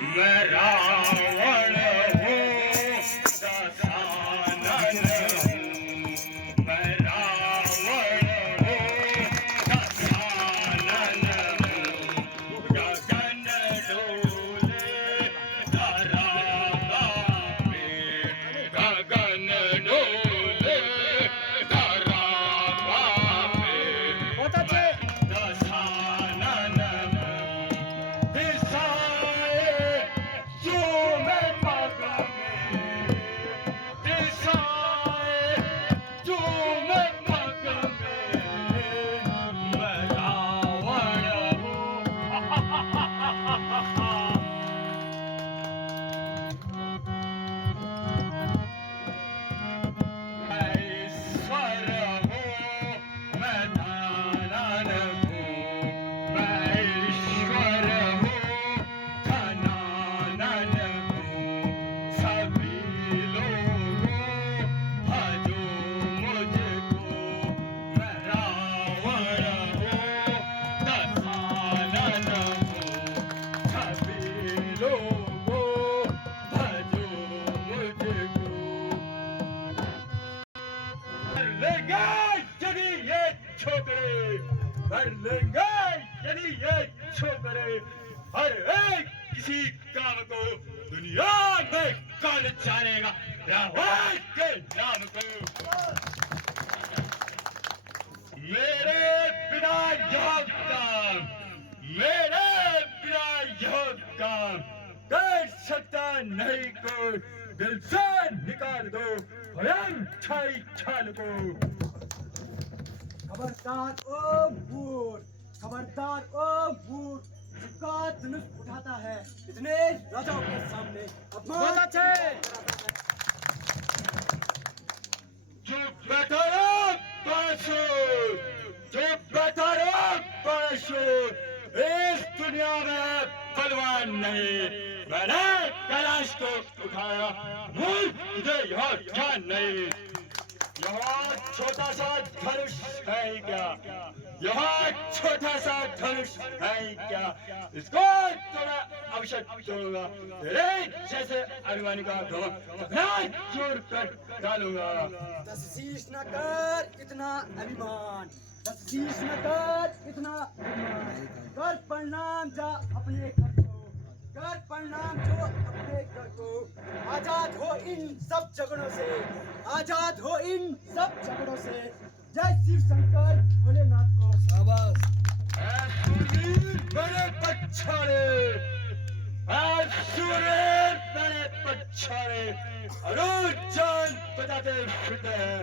मैं रावण हूँ दशानन हूँ, मैं रावण हूँ दशानन हूँ। गगन डोले धरा कांपे, गगन डोले धरा कांपे। बहुत अच्छे। दशानन हूँ दिशाए चूमे पग में, दिशाए चूमे पग में, मैं रावण हूँ। मैं ईश्वर हूँ, मैं धनानन हूँ, मैं ईश्वर हूँ, धनानन हूँ। सभी लोगों भजो मुझको, मैं रावण हूँ दशानन हूँ। सभी लोगों भजो मुझको। कर लेंगे यदि ये छोकरे, कर लेंगे यदि ये छोकरे हर एक किसी काम को दुनिया में कौन जानेगा रावण के नाम को। मेरे बिना यह काम, मेरे बिना यह काम कर सकता नहीं कोई। दिल से निकाल दो स्वयं छाई छाल को। खबरदार ओ मूर्ख, खबरदार ओ मूर्ख, जिसका धनुष उठाता है इतने राजाओं के सामने अपमान। बहुत अच्छे। चुप बैठो रे बांसुर, चुप बैठो रे बांसुर। इस दुनिया में बलवान नहीं, मैंने कैलाश को उठाया, मूर्ख तुझे यह ज्ञान नहीं। यह छोटा सा धनुष है क्या, यह छोटा सा धनुष है क्या, इसको तो मैं अवश्य तोड़ूंगा। तेरे जैसे अभिमानी का धोखा चोर कर डालूंगा। तस्वीर न कर इतना अभिमान, तस्वीर न कर इतना अभिमान। कर प्रणाम जा अपने घर को, कर प्रणाम जो अपने घर को। आजाद हो इन सब झगड़ों से, आजाद हो इन सब झगड़ों से। जय शिव शंकर भोलेनाथ को। शाबाश। मेरे पछाड़े, सूर्य मेरे पछाड़े, अरुण जान बजाते फिरते हैं,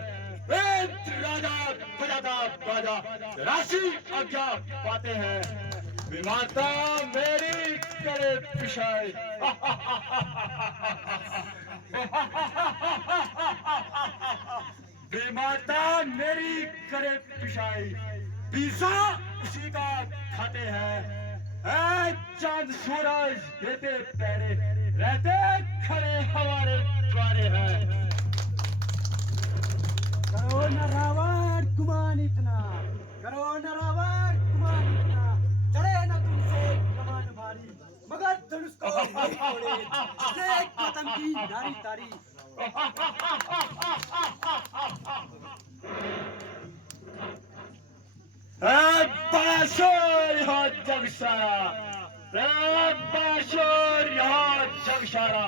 वेद राजा बजाता बाजा राशि आज्ञा पाते हैं। विमाता मेरी करे पिशाई, विमाता मेरी करे पिशाई, पिसा उसी का खाते हैं। चांद सूरज देते पहरे, रहते खड़े हमारे द्वारे हैं। करो न रावण गुमान इतना, करो न रावण गुमान इतना। चढ़े न तुमसे कमान भारी, मगर धनुष को नहीं तोड़े जिसने गौतम की नारी तारी। बांसुर यहाँ जग सारा, बांसुर यहाँ जग सारा,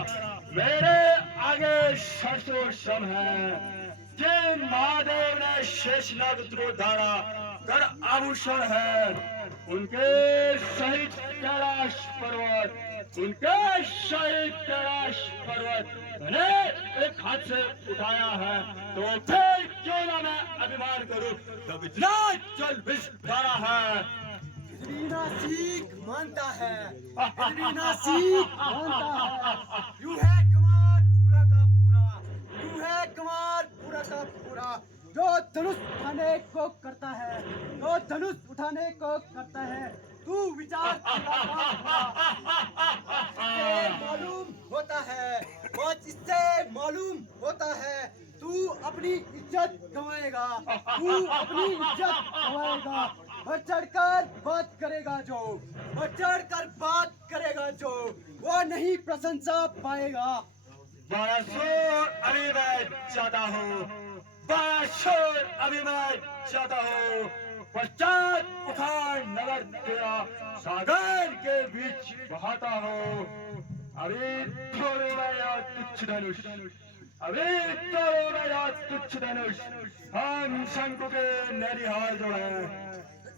मेरे आगे सरसों सम है। जिन महादेव ने शेषनाग धारा कर आभूषण है, उनके सहित कैलाश पर्वत, उनके सहित कैलाश पर्वत मैंने एक हाथ से उठाया है। तो फिर क्यों ना मैं अभिमान करूं, तब इतना जल विस्तारा है। बिना सीख मानता है, बिना सीख मानता है। यू है कुमार पूरा का पूरा, यू है कुमार पूरा का पूरा। जो धनुष उठाने को करता है, जो धनुष उठाने को करता है, तू विचार मालूम होता है, वो जिससे मालूम होता है तू अपनी इज्जत गंवाएगा, तू अपनी इज्जत गंवाएगा। बढ़ चढ़कर बात करेगा जो बढ़ चढ़ कर बात करेगा जो वो नहीं प्रशंसा पाएगा। बड़ा शोर अभी मैं चाहता हूँ, बड़ा शोर अभी मैं चाहता हूँ। पश्चात उखाड़ नगर तेरा सागर के बीच बहाता हूँ। अभी थोड़े मेरा तुच्छ धनुष, अभी थोड़े मेरा तुच्छ धनुष। हम शंकु के ननिहाल जो है,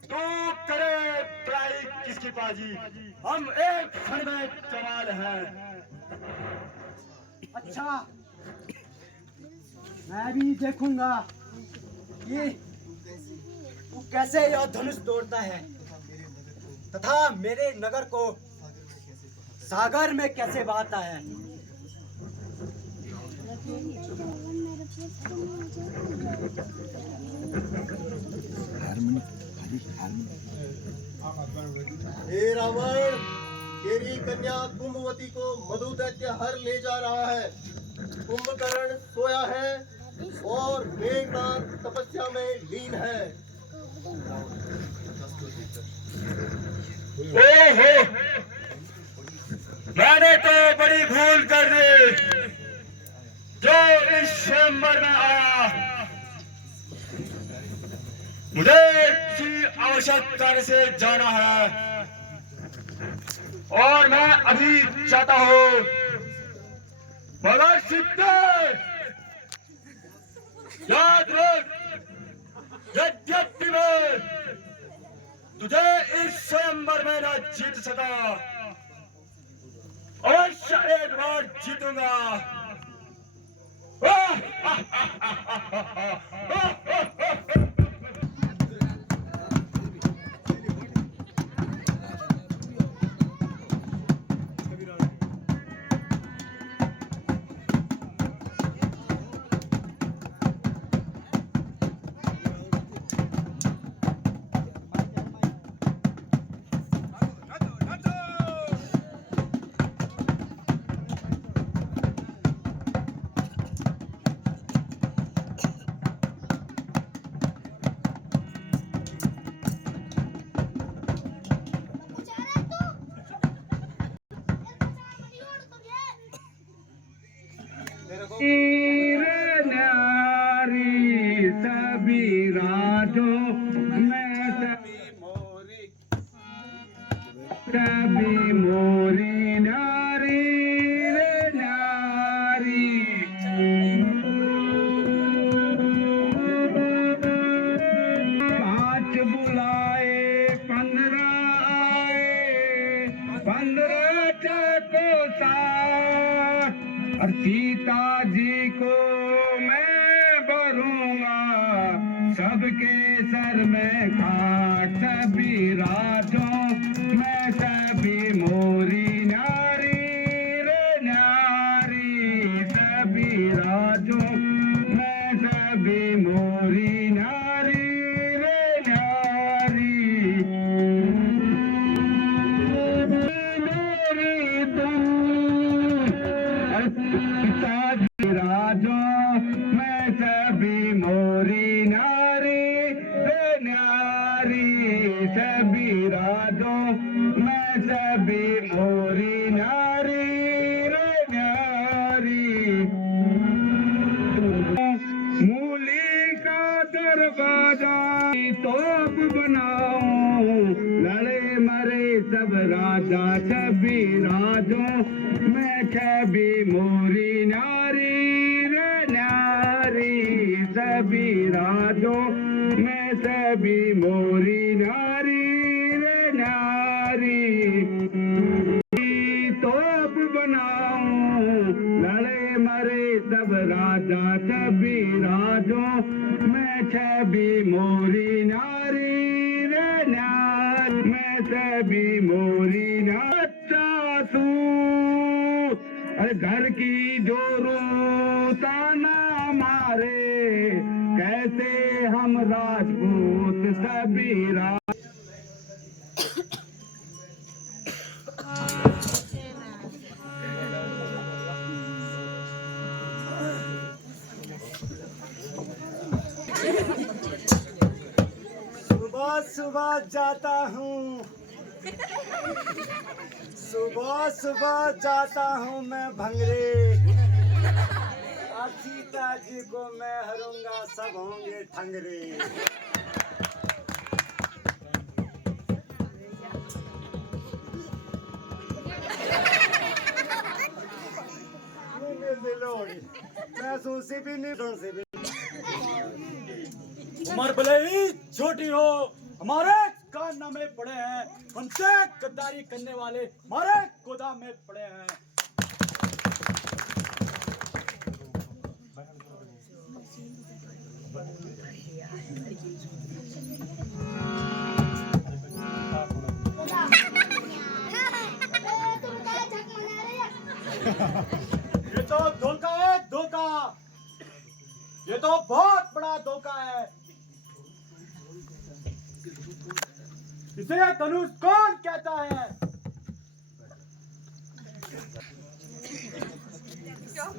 तू करे प्राई किसकी पाजी, हम एक क्षण में कमाल है। अच्छा, मैं भी देखूंगा कि वो कैसे यह धनुष तोड़ता है तथा मेरे नगर को सागर में कैसे बहाता है। हे रावण, तेरी कन्या कुंभवती को मधु दैत्य हर ले जा रहा है। कुंभकर्ण सोया है और मेघनाद तपस्या में लीन है। ओहो, मैंने तो बड़ी भूल कर दी जो इस स्वयंवर में आया। मुझे किसी आवश्यक कार्य से जाना है और मैं अभी चाहता हूँ, मगर सिद्धेश याद रख, यद्यपि मैं तुझे इस स्वयंवर में न जीत सका, अवश्य एक बार जीतूंगा। कभी मोरी नारी रे नारी, पाँच बुलाए 15 आए, 15 चको साथ, और सीता जी को मैं भरूंगा सबके सर में खाट। सभी राजों मैं सभी मोरी नारी रे नारी, सभी राजों मैं सभी मोरी नारी रे नारी। मेरी तुम सभी राजों मैं सभी मोरी नारी रे नारी, सभी राजों मैं सभी मोरी नारी रे नारी। मूली का दरवाजा तोप बनाओ, लड़े मरे सब राजा सभी राजों मैं सभी मोरी नारी रे नारी, सभी राजों मैं सभी मोरी नारी रे नारी। तोप बनाऊं लड़े मरे सब राजा सभी राजों मैं सभी मोरी नारी रे नारी, मैं सभी मोरी नारी। सासू अरे घर की जोरू ताना मारे, कैसे हम राजपूत सभी सुबह सुबह जाता हूँ सुबह सुबह जाता हूँ मैं भंगरे, और सीता जी को मैं हरूंगा, सब होंगे ठंगरे। महसूस भी नहीं, सुन से भी। उम्र भले ही छोटी हो, हमारे कान में पड़े हैं, हमसे गद्दारी करने वाले हमारे गोदाम में पड़े हैं। ये तो धोखा है, धोखा। ये तो बहुत बड़ा धोखा है। इसे धनुष कौन कहता है?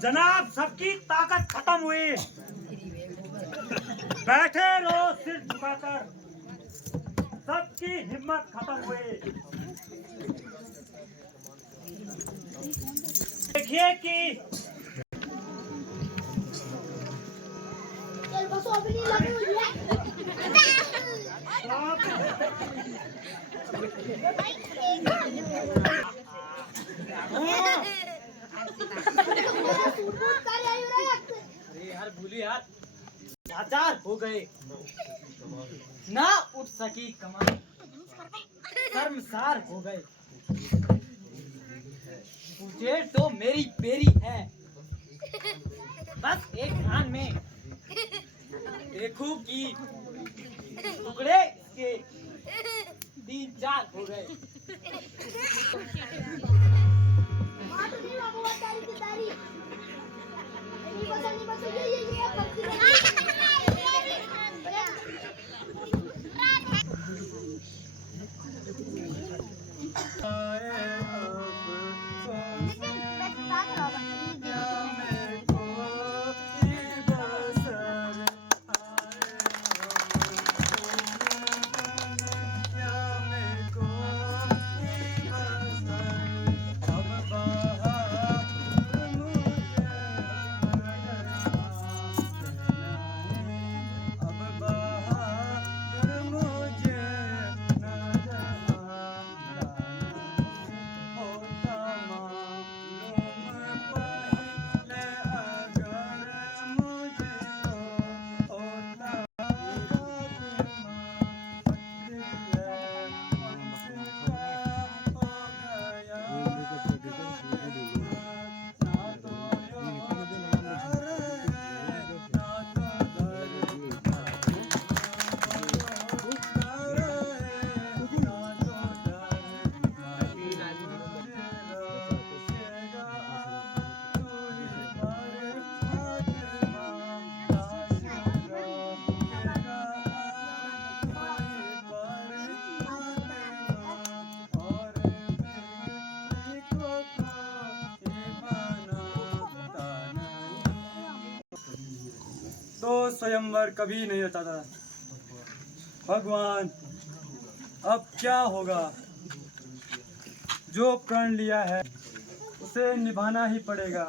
जनाब, सबकी ताकत खत्म हुई, बैठे रहो सिर झुकाकर, सबकी हिम्मत खत्म हुई। देखिए कि यार भूली यार, लाचार हो गए, ना उठ सकी कमान, शर्मसार हो गए। तुझे तो मेरी बेरी है, बस एक ध्यान में देखूं कि टुकड़े के 3-4 हो गए। तो स्वयंवर कभी नहीं होता था। भगवान, अब क्या होगा? जो प्रण लिया है उसे निभाना ही पड़ेगा।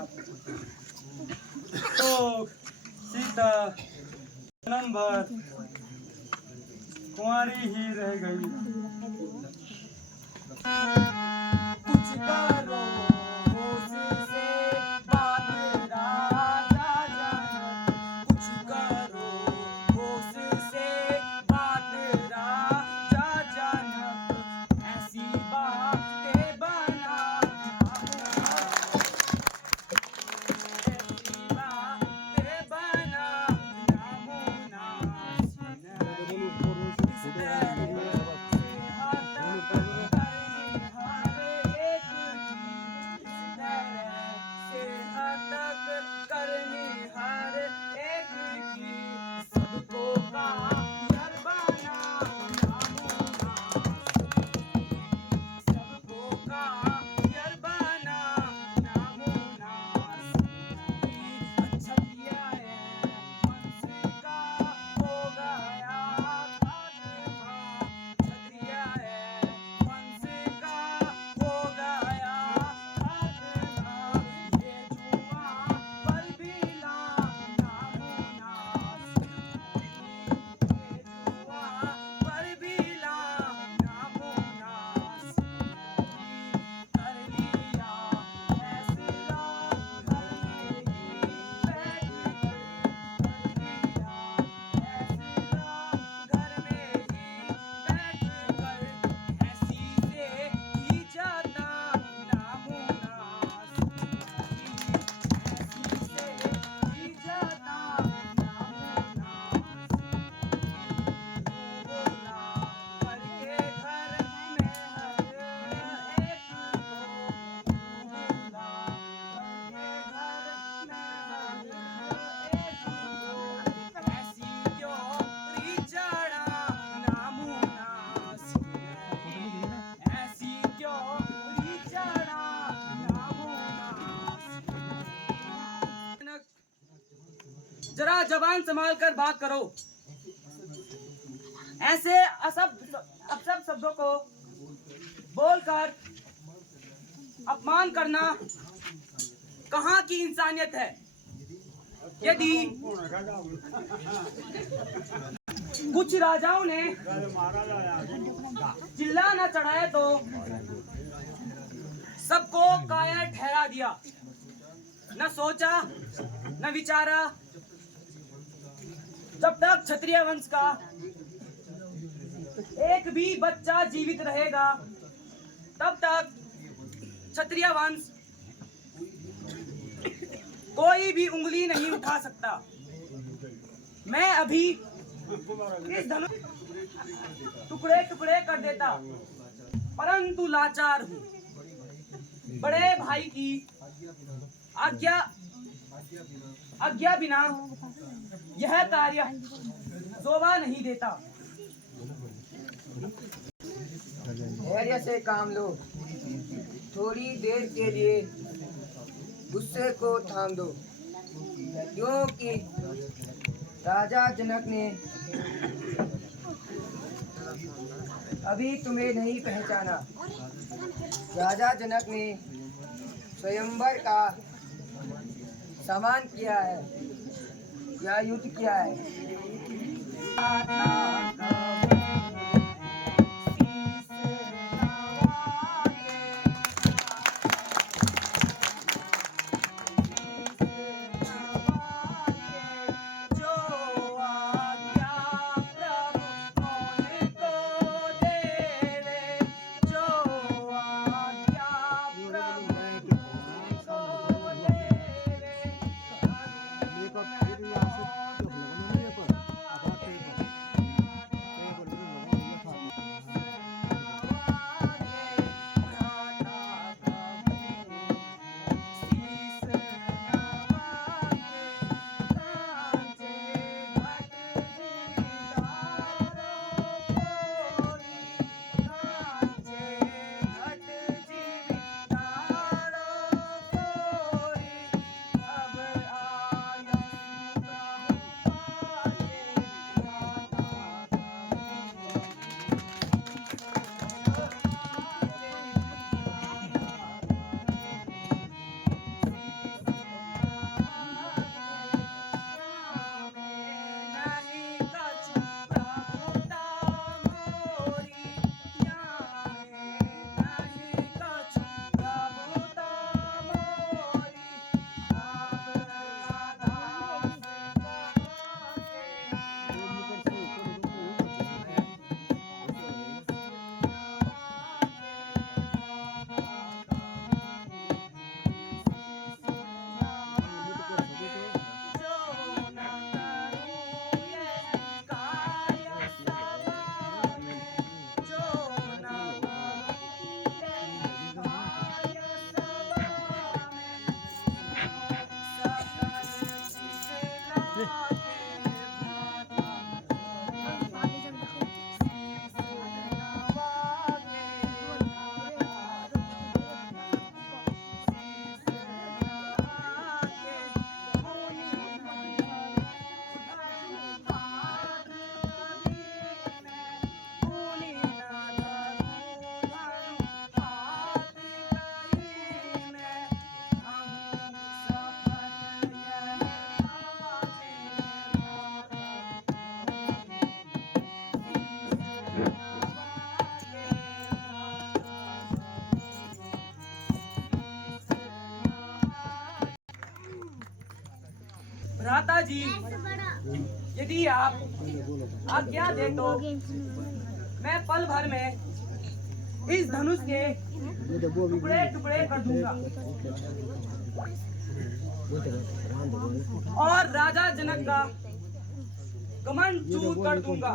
तो सीता जन्म भर कुंवारी ही रह गई। कुछ करो से बात राजा जनक, कुछ करो से बात राजा जनक, ऐसी बातें बना, ऐसी बातें बना, नमूना जरा जबान संभाल कर बात करो। ऐसे अपशब्द शब्दों को बोलकर अपमान करना कहाँ की इंसानियत है? यदि कुछ राजाओं ने चिल्ला न चढ़ाया तो सबको कायर ठहरा दिया। न सोचा न विचारा। जब तक क्षत्रिय वंश का एक भी बच्चा जीवित रहेगा तब तक क्षत्रिय वंश कोई भी उंगली नहीं उठा सकता। मैं अभी इस धनुष टुकड़े टुकड़े कर देता, परंतु लाचार हूँ। बड़े भाई की आज्ञा बिना यह कार्य शोभा नहीं देता। धैर्य से काम लो। थोड़ी देर के लिए गुस्से को थाम दो, क्योंकि राजा जनक ने अभी तुम्हें नहीं पहचाना। राजा जनक ने स्वयंवर का सम्मान किया है या युद्ध किया है। भ्राता जी, यदि आप आज्ञा दे तो मैं पल भर में इस धनुष के टुकड़े टुकड़े कर दूंगा और राजा जनक का घमंड चूर कर दूंगा।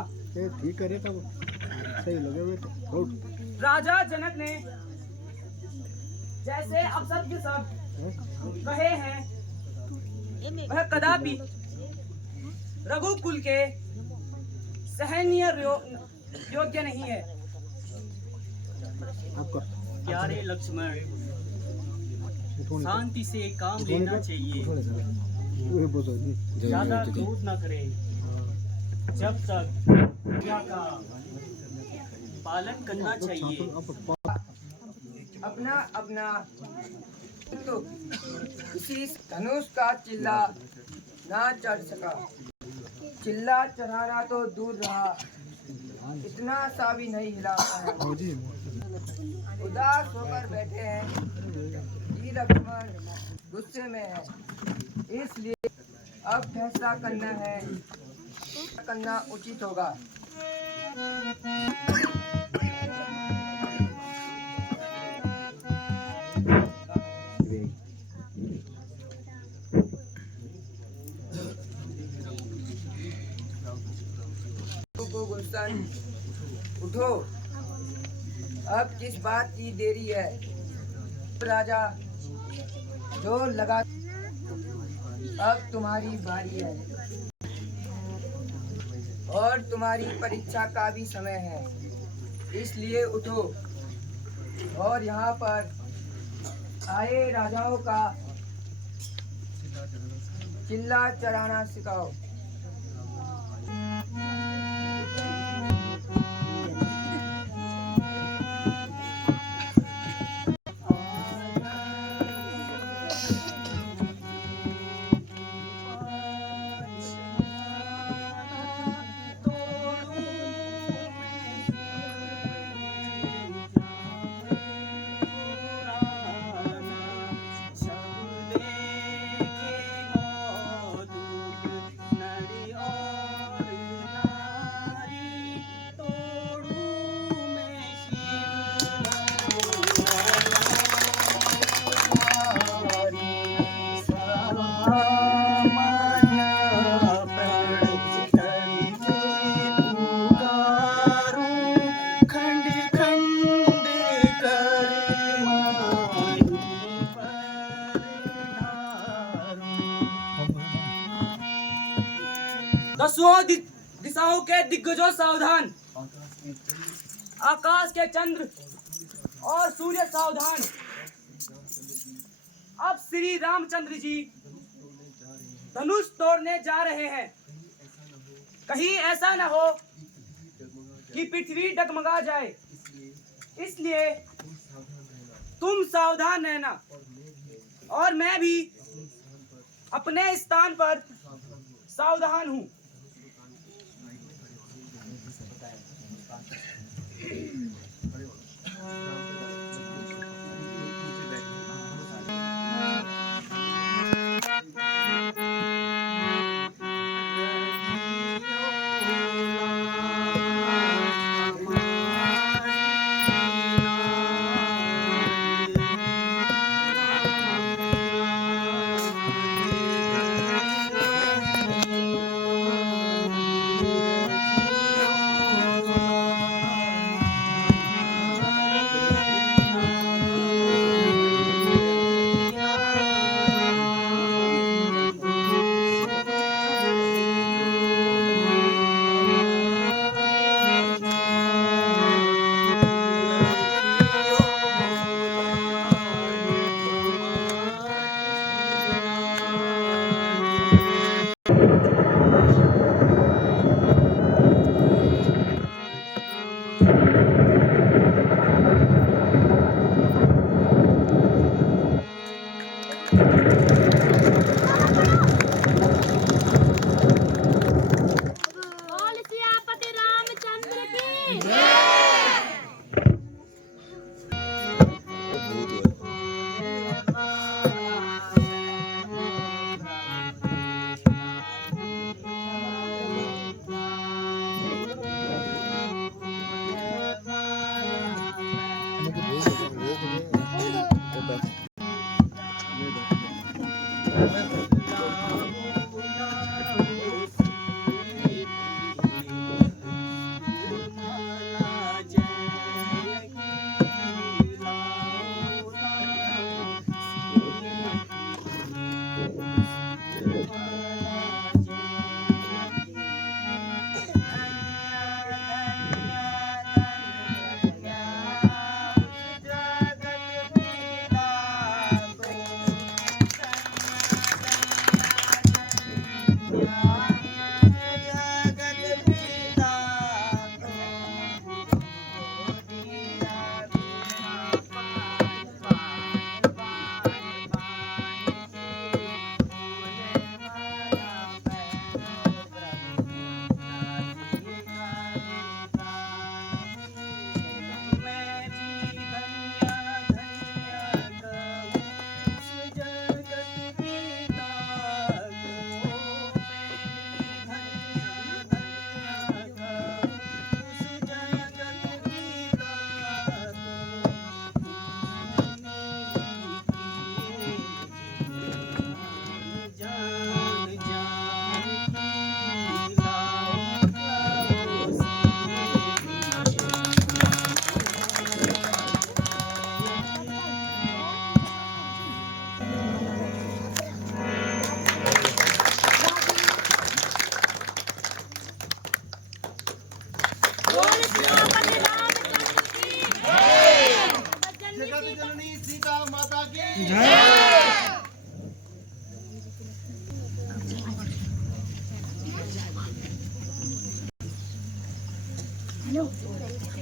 राजा जनक ने जैसे अपशब्द सब कहे हैं वह कदापि रघुकुल के सहनीय योग्य नहीं है। प्यारे लक्ष्मण, शांति से काम लेना चाहिए। ज्यादा क्रोध न करें। जब तक आज्ञा का पालन करना चाहिए। अपना अपना तो किसी धनुष का चिल्ला ना चढ़ सका। चिल्ला चढ़ाना तो दूर रहा, इतना सा भी नहीं हिला पाया। उदास होकर बैठे हैं, ये लक्ष्मण गुस्से में है, इसलिए अब फैसला करना उचित होगा। गुलशन उठो, अब किस बात की देरी है? राजा जो लगा, अब तुम्हारी बारी है और तुम्हारी परीक्षा का भी समय है, इसलिए उठो और यहाँ पर आए राजाओं का चिल्ला चढ़ाना सिखाओ। दसों दिशाओं के दिग्गजों सावधान, आकाश के चंद्र और सूर्य सावधान। अब श्री रामचंद्र जी धनुष तोड़ने जा रहे हैं। कहीं ऐसा न हो कि पृथ्वी डगमगा जाए, इसलिए तुम सावधान रहना और मैं भी अपने स्थान पर सावधान हूँ।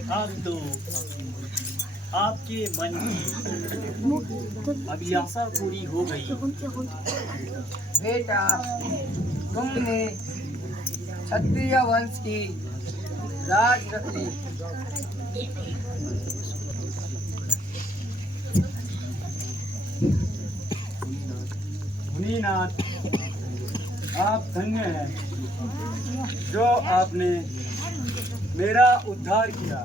अब तो आपके मन की अभिलाषा पूरी हो गई। बेटा, तुमने क्षत्रिय वंश की राज रख ली। मुनीनाथ, आप धन्य हैं जो आपने मेरा उद्धार किया।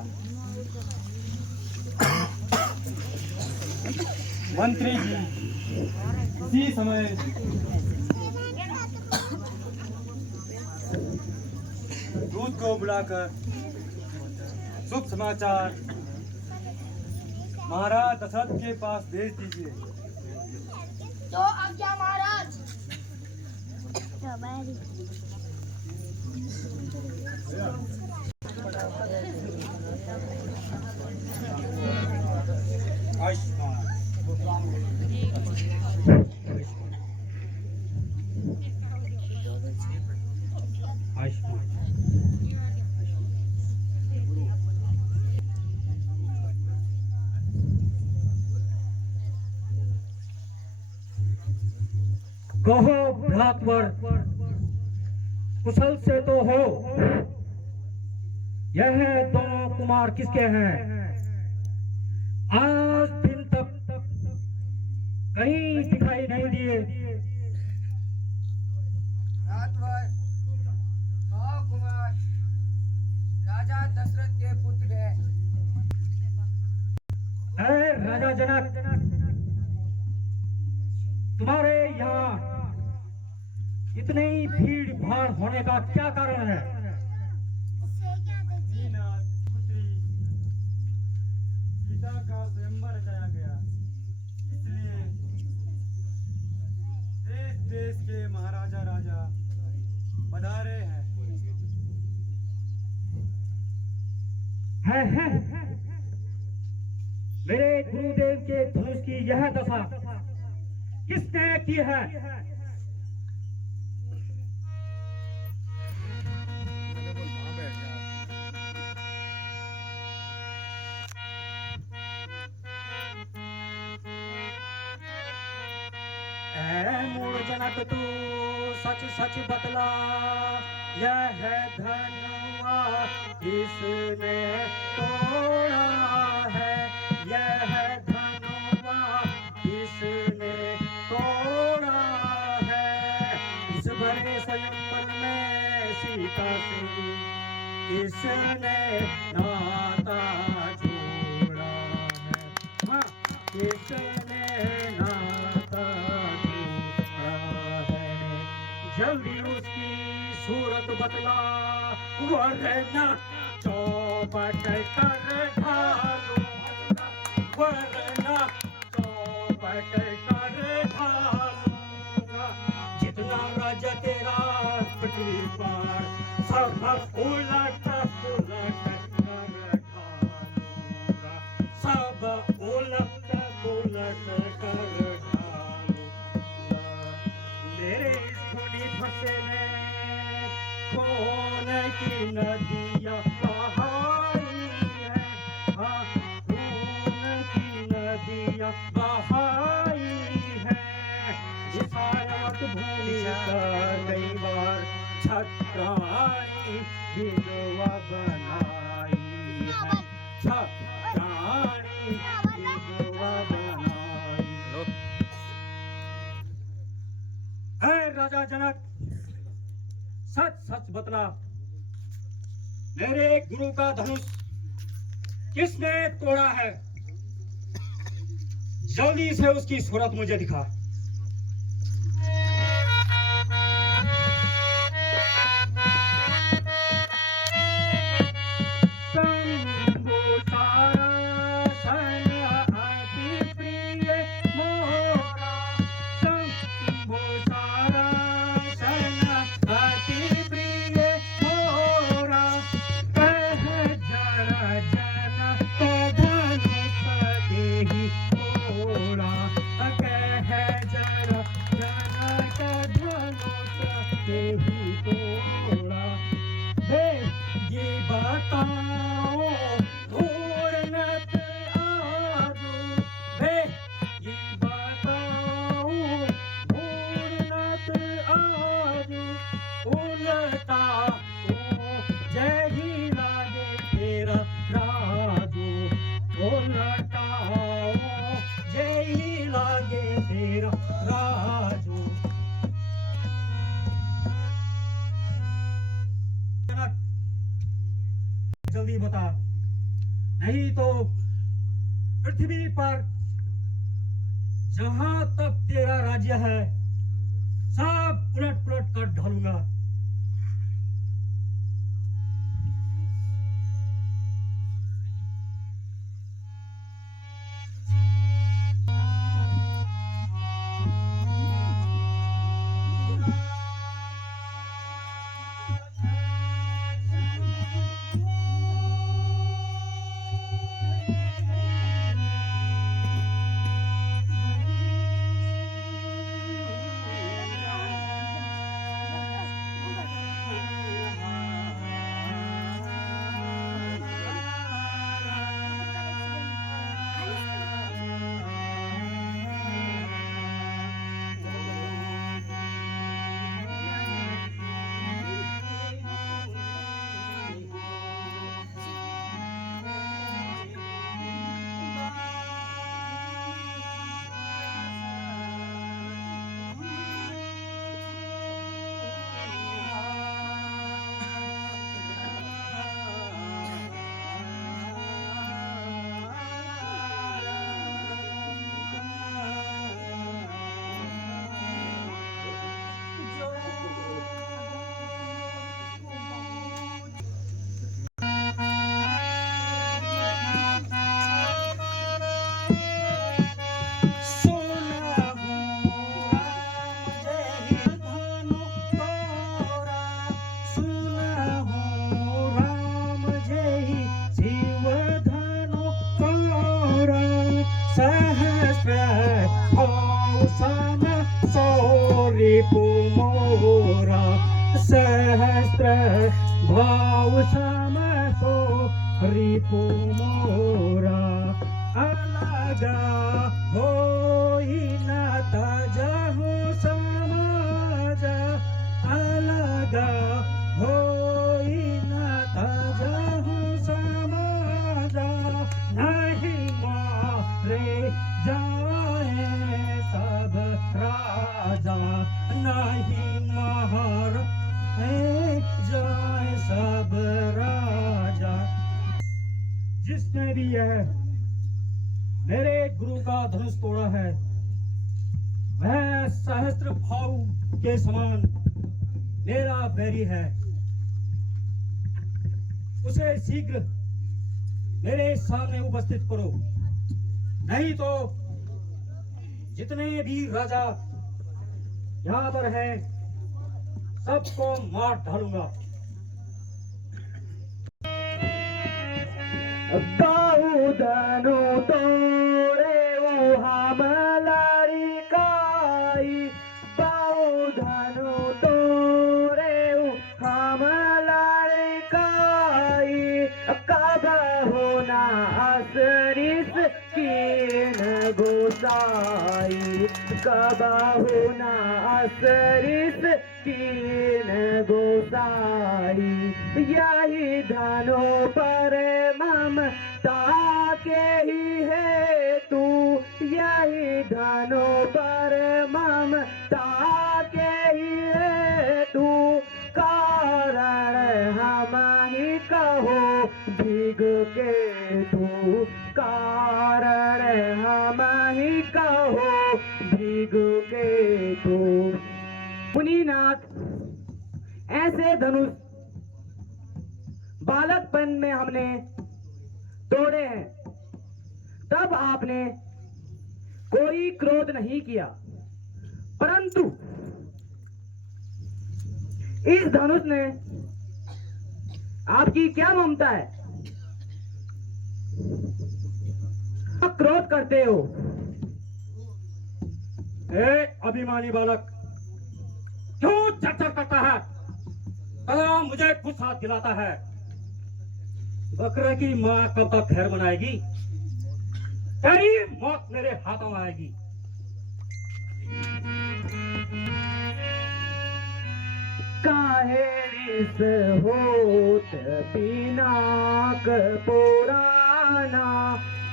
मंत्री जी इसी समय दूत को बुलाकर शुभ समाचार महाराज दशरथ के पास भेज दीजिए। तो आज्ञा महाराज। कहो भ्रातवर, कुशल से तो हो। यह दोनों कुमार किसके हैं? आज दिन तक कहीं दिखाई नहीं दिए। रातभर नौ कुमार राजा दशरथ के पुत्र हैं। ऐ राजा जनक, तुम्हारे यहाँ इतनी भीड़ भाड़ होने का क्या कारण है? पुत्री सीता का स्वयंवर रचाया गया, इसलिए देश देश के महाराजा राजा पधारे हैं। है मेरे गुरुदेव के धनुष की यह दशा किसने की है? मूल जनक तू सच सच बतला, यह धनुआ किसने तोड़ा है? यह धनुआ किसने तोड़ा है? इस बड़े स्वयंवर में सीता से किसने नाता जोड़ा है? हाँ, किसने नाता जोड़ा है? जल्दी उसकी सूरत बतला, वरना चौपट कर ढालूं, वरना चौपट कर ढालूंगा। जितना राजा तेरा पृथ्वी पर, सब उलट पुलट कर ढालूंगा, सब उलट पुलट कर ढालूंगा। मेरे इस खूनी फंसे ने खून की नदियाँ बहाई है, हाँ, खून की नदियाँ बहाई है। इसारत भूमि पर कई बार छत्राणी विधवा बनाई है, छत्राणी विधवा बनाई है। राजा जनक, सच सच बतला, मेरे गुरु का धनुष किसने तोड़ा है? जल्दी से उसकी सूरत मुझे दिखा। है पृथ्वी पर जहां तक तेरा राज्य है सब उलट पुलट कर ढालूंगा। सहस्त्र भाव सम सो रिपु मोरा अलगा होई न तजहु समाज अलगा होई न तजहु समाज नहीं मारे जाए सब राजा नहीं महार जाए सब राजा। जिसने भी यह मेरे गुरु का धनुष तोड़ा है वह सहस्त्र भाव के समान मेरा बैरी है। उसे शीघ्र मेरे सामने उपस्थित करो, नहीं तो जितने भी राजा यहाँ पर हैं सबको मार डालूंगा। बाहुधनु तोड़े हम लड़काई, बाहुधनु तोड़े हम लड़काई, कब होना असरिस कीन गोसाई, कब होना असरिस कीन गोसाई। यही धनो पर ममता के ही है तू, यही धनो पर ममता के ही है तू, कारण हम ही कहो भीग के तू, कारण हम ही कहो भीग के तू। मुनीनाथ, ऐसे धनुष बालकपन में हमने तोड़े हैं, तब आपने कोई क्रोध नहीं किया, परंतु इस धनुष ने आपकी क्या ममता है? आप क्रोध करते हो। अभिमानी बालक क्यों चर्चा करता है? तथा मुझे गुस्सा दिलाता है। बकरे की माँ कब तक खैर मनाएगी? तेरी मौत मेरे हाथों में आएगी। काहे रिस होत पिनाक पुराना,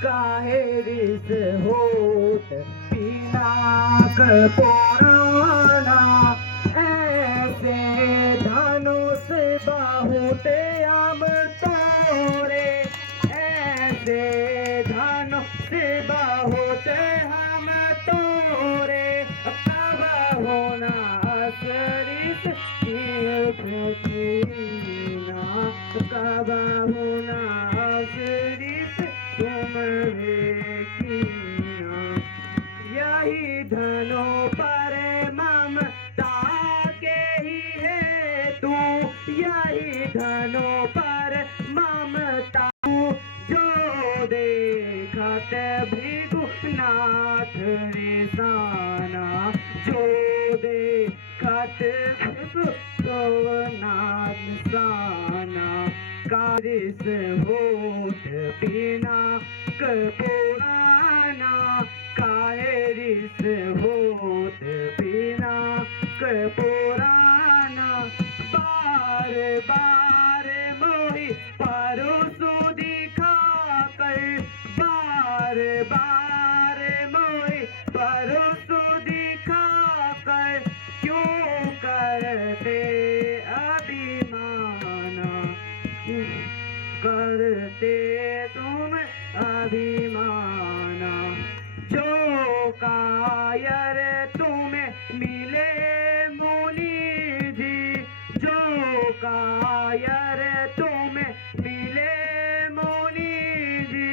काहे रिस होत पिनाक पुराना, ऐसे धनुष बहुते हम तोरे, ऐसे धनुष बहुना सिर्फ तुम्हें किया, यही धनों पर ममता के ही है तू, यही धनों पर ममता जो देखत भृगुनाथ निशाना, जो देखत भृगुनाथ निशाना, कारिस होत बिना पुराना, कारिस होत बिना पुराना, बार बार मोहि परोसो दिखा कर, बार बार मोहि परोसो दिखा कर, क्यों करते अभिमाना, करते तुम अभिमाना, जो कायर तुम्हें मिले मुनि जी, जो कायर तुम्हें मिले मुनि जी,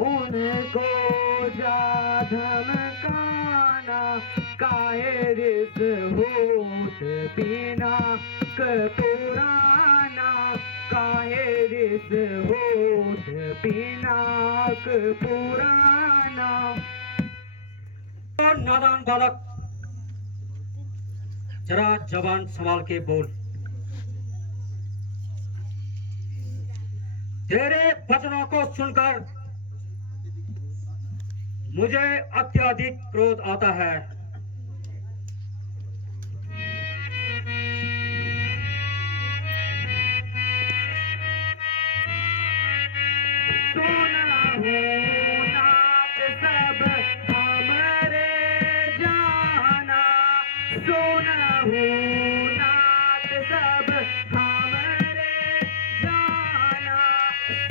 उनको जा धमकाना, काहे रिस होत बिना पुराना, काहे रिस होत बिना पुराना। और नादान बालक, जरा जबान संभाल के बोल। तेरे वचनों को सुनकर मुझे अत्यधिक क्रोध आता है। सुना हो नाथ सब हमरे जाना, सुना हो नाथ सब हमरे जाना,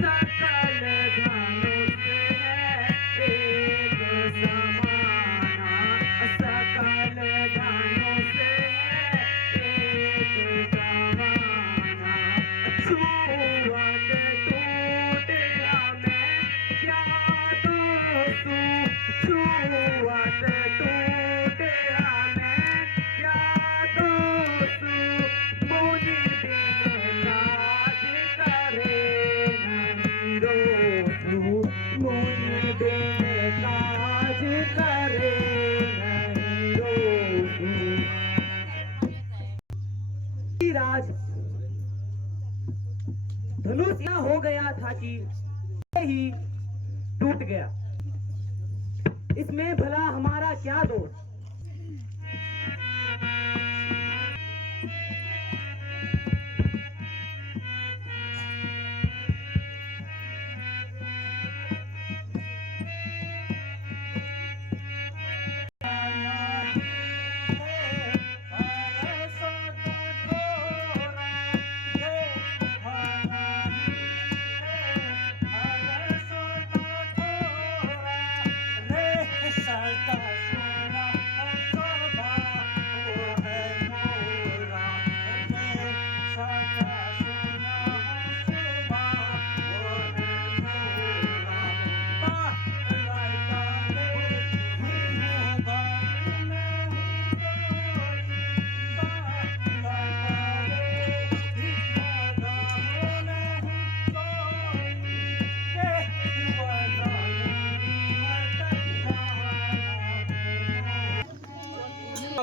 सकल धनुष है एक समाना, सकल धनुष है एक समाना, छुअत टूट हमें क्या दोषू, छुअत टूट हमें क्या दोषू, मुनि बिन लाज करे नहीं रोषू, मुनि बिन लाज करे नहीं रोषू। राज धनुष इतना हो गया था कि ही टूट गया, इसमें भला हमारा क्या दोष।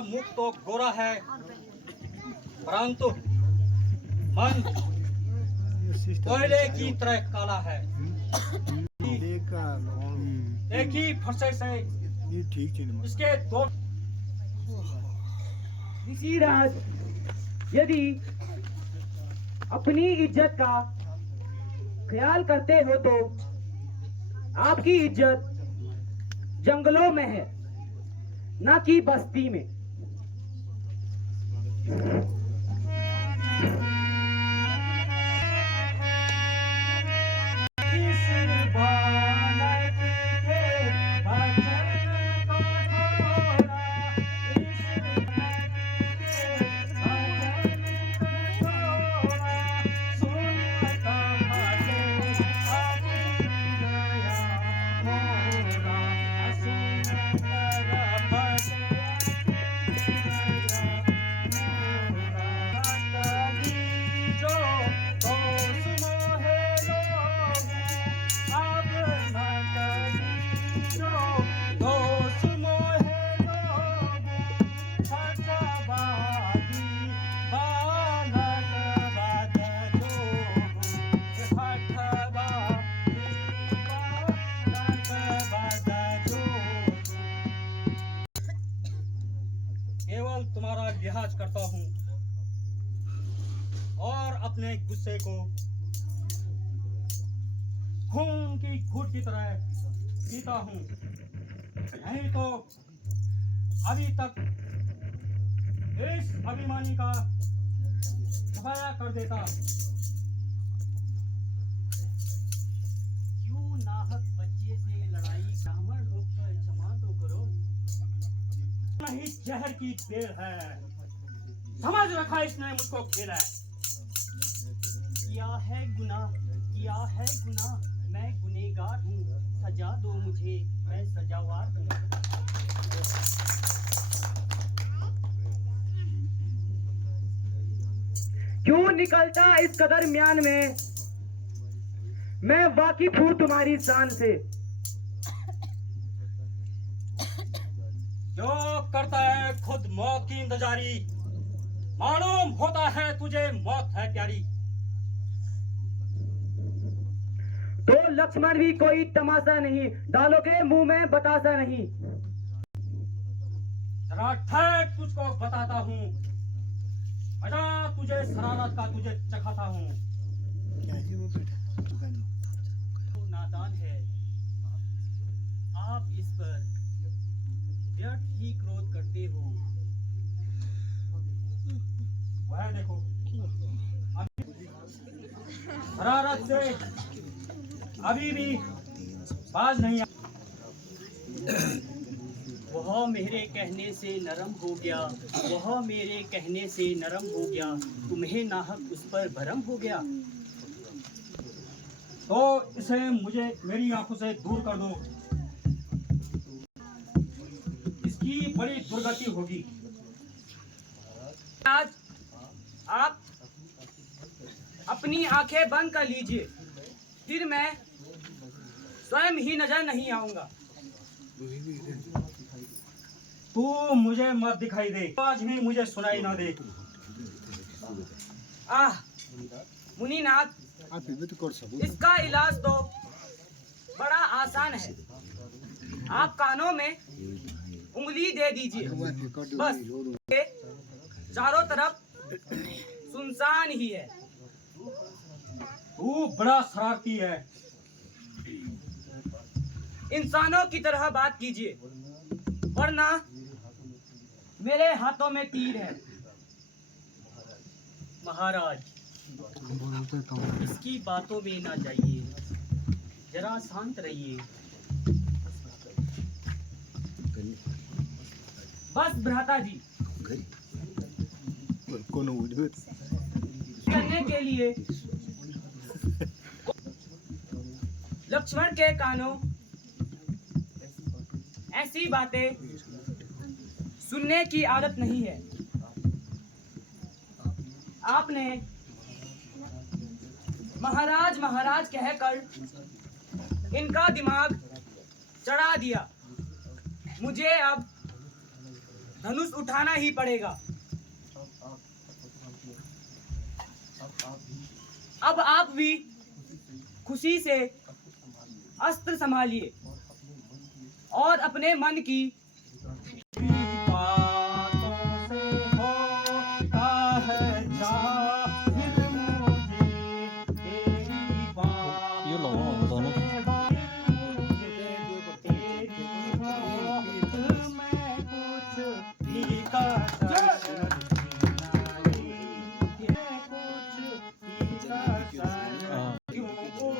मुख तो गोरा है, परंतु मन कोयले की तरह काला है। एक ही फरसे से इसके दो। ऋषिराज, यदि अपनी इज्जत का ख्याल करते हो तो आपकी इज्जत जंगलों में है, ना कि बस्ती में। केवल तुम्हारा लिहाज करता हूँ और अपने गुस्से को खून की घूंट की तरह पीता हूँ। नहीं तो अभी तक इस अभिमानी का सफाया कर देता। क्यों नाहक बच्चे से लड़ाई, ब्राह्मण होकर क्षमा तो करो। नहीं जहर की बेल है, समझ रखा इसने मुझको खेला है। किया है गुनाह, मैं गुनहगार हूँ, सजा दो मुझे, मैं सजावार हूँ। क्यों निकलता इस कदर म्यान में, मैं वाकिफ हूँ तुम्हारी शान से। जो करता है खुद मौत की इंतजारी, मालूम होता है तुझे मौत है प्यारी। तो लक्ष्मण भी कोई तमाशा नहीं, डालोगे मुंह में बतासा नहीं। जरा ठहर तुझको बताता हूँ, मजा तुझे शरारत का तुझे चखाता हूँ। तो नादान है आप, इस पर व्यर्थ ही क्रोध करते हो। वह देखो शरारत से अभी भी बाज नहीं आ। वह मेरे कहने से नरम हो गया, वह मेरे कहने से नरम हो गया, तुम्हें नाहक उस पर भरम हो गया। तो इसे मुझे मेरी आंखों से दूर कर दो, इसकी बड़ी दुर्गति होगी। आज आप अपनी आंखें बंद कर लीजिए, फिर मैं स्वयं ही नजर नहीं आऊंगा। तू मुझे मत दिखाई दे, आज भी मुझे सुनाई ना दे। आह मुनिनाथ, इसका इलाज तो बड़ा आसान है। आप कानों में उंगली दे दीजिए, बस ये चारों तरफ सुनसान ही है। तू बड़ा शरारती है। इंसानों की तरह बात कीजिए, वरना मेरे हाथों में तीर है। महाराज इसकी बातों में ना जाइए, जरा शांत रहिए। बस भ्राता जी, करने के लिए लक्ष्मण के कानों ऐसी बातें सुनने की आदत नहीं है। आपने महाराज महाराज कहकर इनका दिमाग चढ़ा दिया। मुझे अब धनुष उठाना ही पड़ेगा। अब आप भी खुशी से अस्त्र संभालिए और अपने मन की बातों से होता है जाहिर मुझे, तेरी बातों से तेरी बात में कुछ भी कर क्यों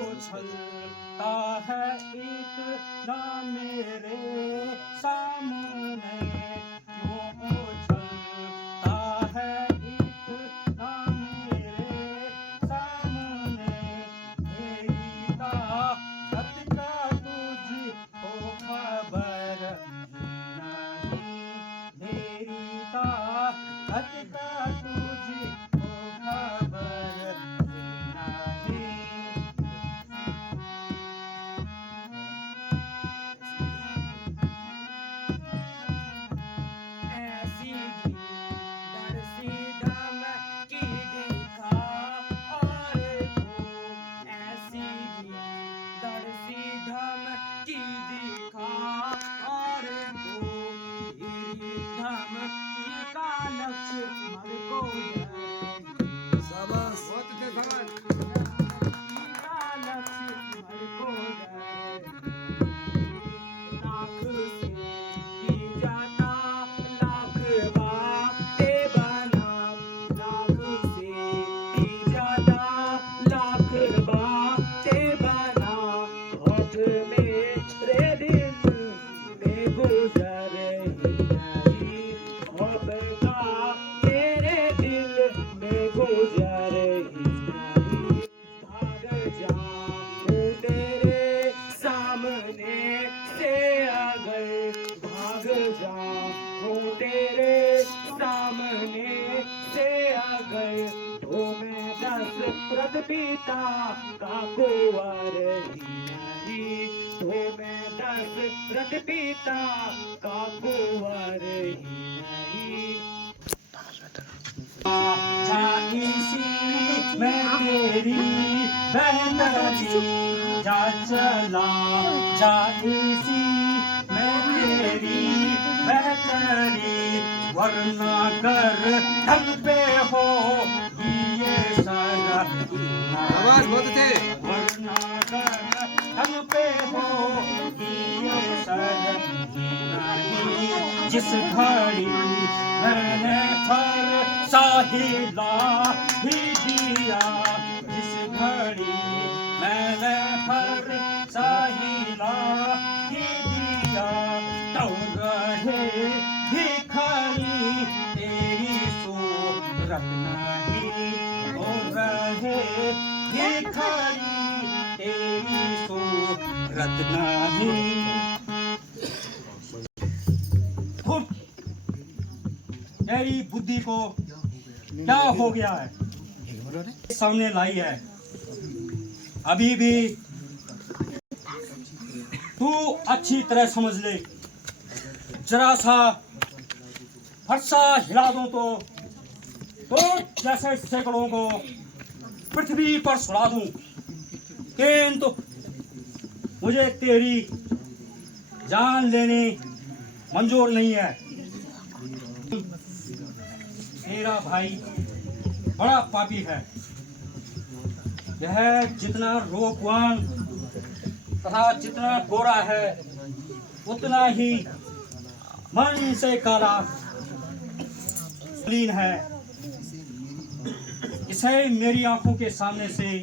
उछलता है इतना मेरे सामने, क्यों उछलता है इतना मेरे सामने। मेरी ताकत का तुझको खबर नहीं, मेरी ताकत का तुझको खबर नहीं। ऐसी डर सी धमकी दिखा और वो, ऐसी डर सी धमकी दिखा और वो, तेरी धमकी रत पिता का कुंवर ही नहीं, तो मैं दशरथ पिता का कुंवर ही नहीं। जानिसी मैं तेरी बहनगी जा चला, जानिसी मैं तेरी बहनगी, वरना कर ढंग पे हो ये सारा आवाज बहुत थे, वरना कर ढंग पे हो ये सारा नहीं। जिस घड़ी मैंने फर साहिला ही दिया, जिस घड़ी मैंने फर साहिला ही दिया, तो रहे भिखारी तेरी सूरत नहीं, तो रहे भिखारी तेरी सूरत नहीं। तेरी बुद्धि को क्या हो गया है, सामने लाई है। अभी भी तू अच्छी तरह समझ ले, जरा सा फरसा हिला दूं तो जैसे सैकड़ों को पृथ्वी पर सुला दूं, किंतु मुझे तेरी जान लेनी मंजूर नहीं है। तेरा भाई बड़ा पापी है, यह जितना रूपवान तथा जितना गोरा है उतना ही मन से काला लीन है। इसे मेरी आंखों के सामने से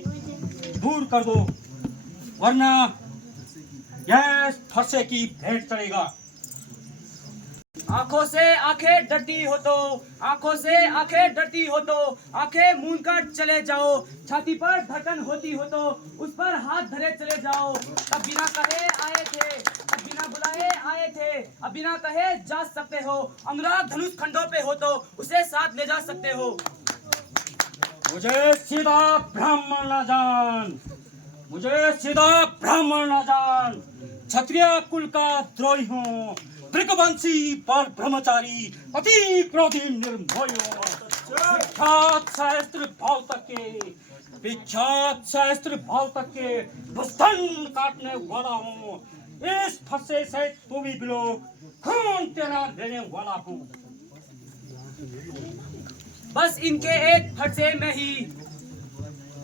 दूर कर दो, वरना यह फरसे की भेंट चढ़ेगा। आंखों से आंखें डरती हो तो, आंखों से आंखें डरती हो तो आंखें मूंद कर चले जाओ। छाती पर धड़कन होती हो तो उस पर हाथ धरे चले जाओ। अब बिना कहे आए थे, अब बिना बुलाए आए थे, अब बिना कहे जा सकते हो। अनुराग धनुष खंडों पे हो तो उसे साथ ले जा सकते हो। मुझे सीधा ब्राह्मण न जान, मुझे सीधा ब्राह्मण न जान। क्षत्रिय कुल का द्रोही हूँ, त्रिकवंशी पर ब्रह्मचारी, अति क्रोधी निर्भयो। विख्यात शास्त्र भाव तक के, विख्यात शास्त्र भाव तक के भुस्तन काटने वाला हूँ। इस फरसे से तू भी बिलो, खून तेरा लेने वाला हूँ। बस इनके एक फरसे में ही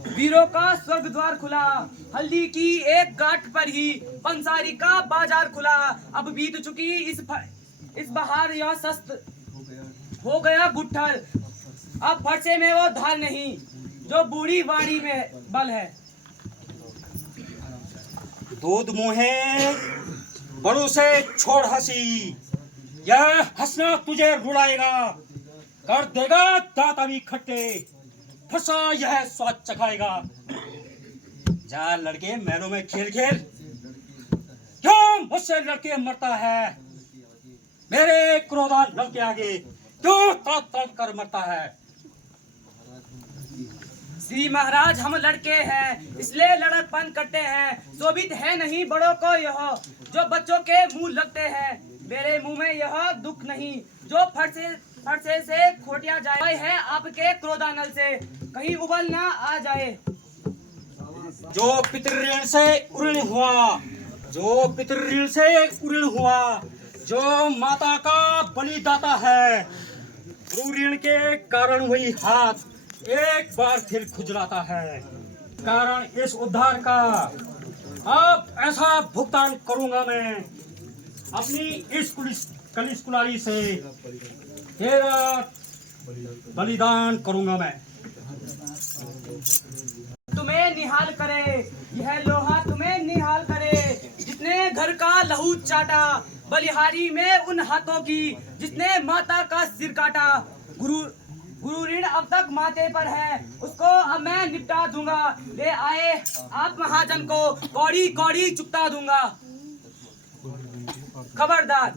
वीरों का स्वर्ग द्वार खुला। हल्दी की एक गांठ पर ही पंसारी का बाजार खुला। अब बीत चुकी इस बहार यह सस्त हो गया गुट्ठर। अब फरसे में वो धार नहीं जो बूढ़ी वाणी में बल है। दूध मुहे बड़ों से छोड़ हंसी, यह हंसना तुझे रुलाएगा, कर देगा दांत अभी खट्टे, फंसा यह स्वाद चखाएगा। जा लड़के मैलों में खेल खेल, क्यों मुझसे लड़के मरता है? मेरे क्रोधान नल के आगे क्यों तड़प तड़प कर मरता है? श्री महाराज हम लड़के हैं इसलिए लड़कपन करते हैं। शोभित है नहीं बड़ों को यह जो बच्चों के मुंह लगते हैं। मेरे मुंह में यह दुख नहीं जो फरसे से खोटिया जाए है आपके क्रोधानल से, कहीं उबल ना आ जाए। जो पितृऋण से उऋण हुआ, जो पितृऋण से उऋण हुआ, जो माता का बलिदाता है, गुरु ऋण के कारण वही हाथ एक बार फिर खुजलाता है। कारण इस उद्धार का अब ऐसा भुगतान करूंगा मैं अपनी इस कलिश कुलारी से, तेरा बलिदान करूंगा मैं। तुम्हें निहाल करे यह लोहा, तुम्हें निहाल करे जितने घर का लहू चाटा, बलिहारी में उन हाथों की जिसने माता का सिर काटा। गुरु ऋण अब तक माथे पर है, उसको अब मैं निपटा दूंगा। ले आए आप महाजन को कौड़ी कौड़ी चुकता दूंगा। खबरदार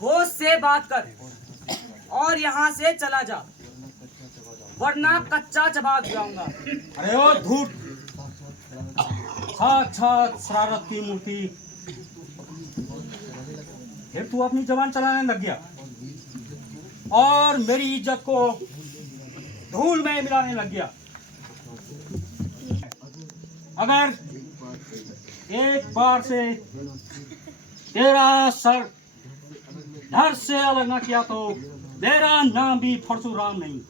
होश से बात कर और यहाँ से चला जा। वरना कच्चा चबा जाऊंगा। अरे ओ धूर्त, साक्षात शरारत की मूर्ति, फिर तू अपनी जबान चलाने लग गया और मेरी इज्जत को धूल में मिलाने लग गया। अगर एक बार से तेरा सर धड़ से अलग ना किया तो मेरा नाम भी परशुराम नहीं।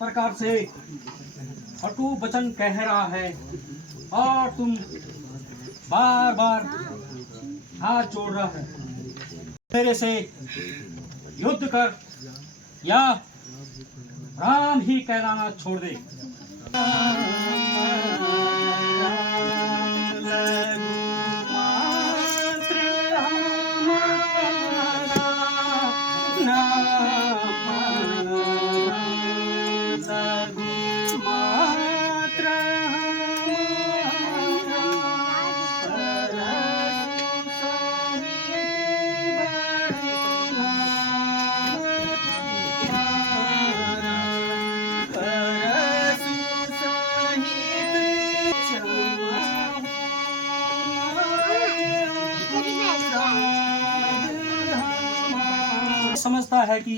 प्रकार से हटू वचन कह रहा है और तुम बार बार हाथ जोड़ रहा है। मेरे से युद्ध कर या राम ही कहलाना छोड़ दे। समझता है कि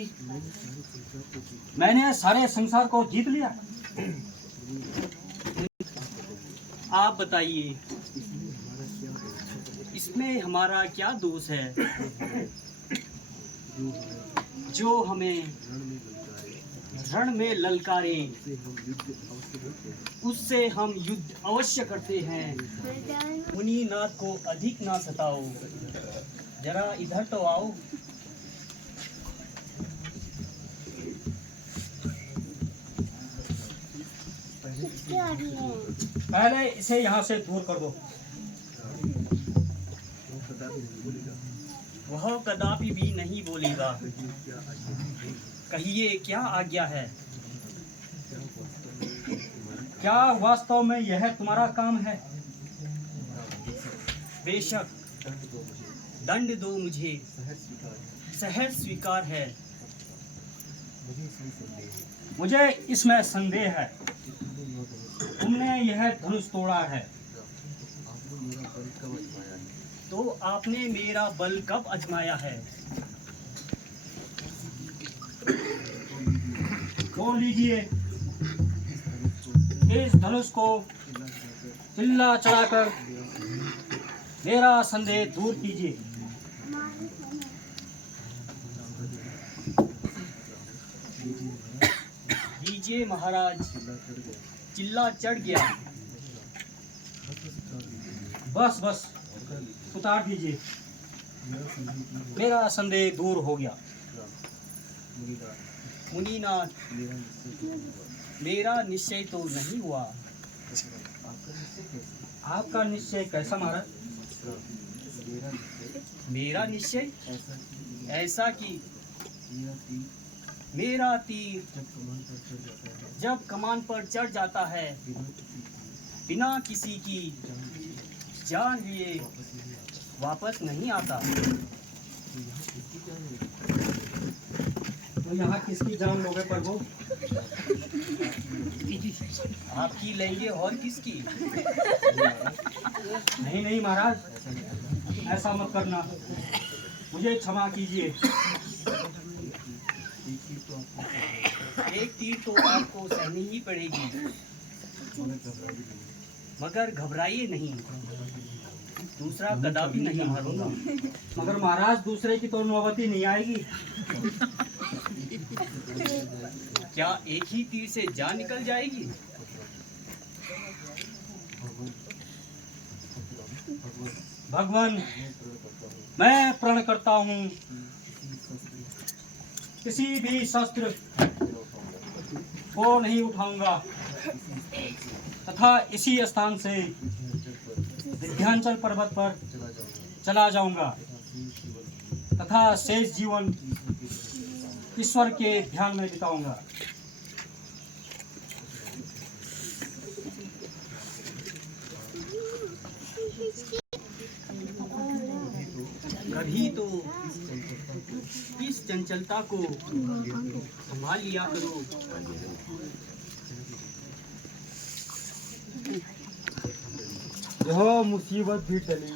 मैंने सारे संसार को जीत लिया। आप बताइए, इसमें हमारा क्या दोष है जो हमें रण में ललकारे, उससे हम युद्ध अवश्य करते हैं। मुनिनाथ को अधिक ना सताओ, जरा इधर तो आओ। पहले इसे यहाँ से दूर कर दो। वह कदापि भी नहीं बोलेगा। कहिए, क्या आज्ञा है? क्या वास्तव में यह तुम्हारा काम है? बेशक, दंड दो मुझे, सहर्ष स्वीकार है। मुझे इसमें संदेह है। तुमने यह धनुष तोड़ा है तो आपने मेरा बल कब आजमाया है? तो लीजिए, इस धनुष को चिल्ला चढ़ाकर मेरा संदेह दूर कीजिए। लीजिए महाराज, चिल्ला चढ़ गया। बस बस, उतार दीजिए। मेरा संदेह दूर हो गया। मुनिनाथ, मेरा निश्चय तो नहीं हुआ। आपका निश्चय कैसा महाराज? मेरा निश्चय ऐसा कि मेरा तीर जब कमान पर चढ़ जाता है, बिना किसी की जान लिए वापस नहीं आता। तो यहाँ किसकी जान लोगे प्रभु? आपकी लेंगे और किसकी? नहीं नहीं महाराज, ऐसा मत करना, मुझे क्षमा कीजिए। एक तीर तो आपको सहनी ही पड़ेगी, मगर घबराइए नहीं, दूसरा कदापि नहीं मारूंगा। मगर महाराज दूसरे की तो नौबती नहीं आएगी। क्या एक ही तीर से जान निकल जाएगी? भगवान, मैं प्रण करता हूँ किसी भी शस्त्र को नहीं उठाऊंगा तथा इसी स्थान से विंध्याचल पर्वत पर चला जाऊंगा तथा शेष जीवन ईश्वर के ध्यान में बिताऊंगा। कभी तो इस चंचलता को संभाल लिया करो। यह मुसीबत भी टली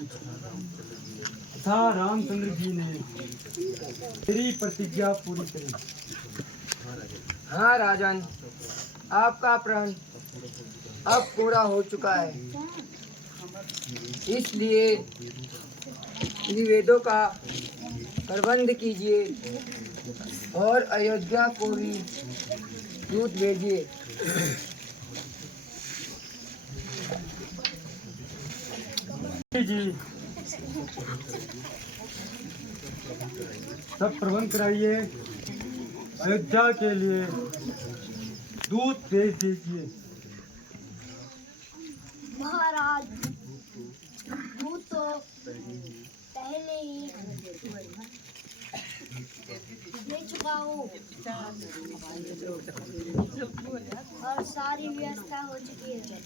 तथा रामचंद्र जी ने मेरी प्रतिज्ञा पूरी करी। हाँ राजन, आपका प्रण अब पूरा हो चुका है, इसलिए निवेदों का प्रबंध कीजिए और अयोध्या को भी दूत भेजिए। जी सब प्रबंध कराइए, अयोध्या के लिए दूत भेज दीजिए। महाराज, दूध तो पहले ही ले चुका हूँ और सारी व्यवस्था हो चुकी है।